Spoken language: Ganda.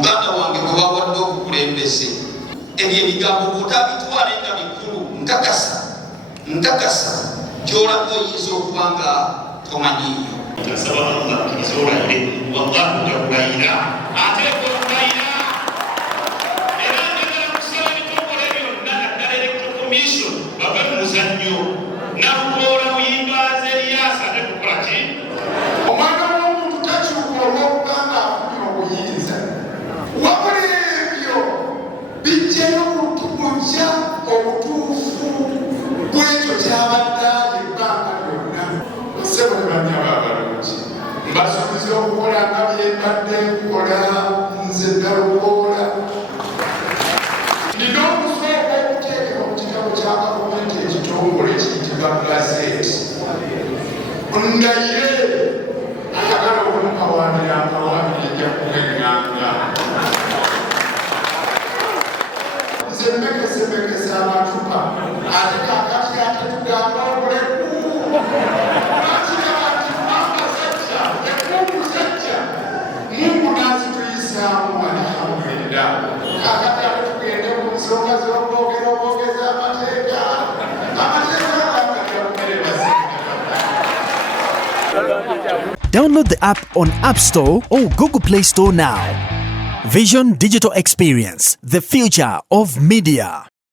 muganda wange gwe bawadde obukulembeze ebyo ebigambo bw'otabitwale nga bikulu nkakasa gy'olaga oyinza okuba nga tomanyiiyo. Asaba Allah akkiriza olayire wallahu takulayira ateeka okulayira era njagala kusaba ebitongole byonna naddala electoral commission bave mu muzannyo Nalukoola muyimbaza Eriyaasa ate tukola ki? Omwana w'omuntu takyuka olw'okugamba afunye obuyinza wabula ebyo bijjayo okutugujja obutuufu bw'ekyo kyabadde ebbanga lyonna. Ssebo ne banyaba abalungi mbasuubiza okukola nga bye mbadde nkola nze Nalukoola. Nina okusooka okuteekera mu kitabo kya gavumenti ekitongole kiyitibwa gazeti ndayire ayagala okumukawaanira akawaanira ejja kugeŋŋanga. Nze mmekese amatupa ate kakati ate tugamba obuleku Mungu nazituyisaamu alhamdulillah. Kakati ate tugende ku nsonga z'okwogeza amateeka Download the app on App Store or Google Play Store now. Vision Digital Experience, the future of media.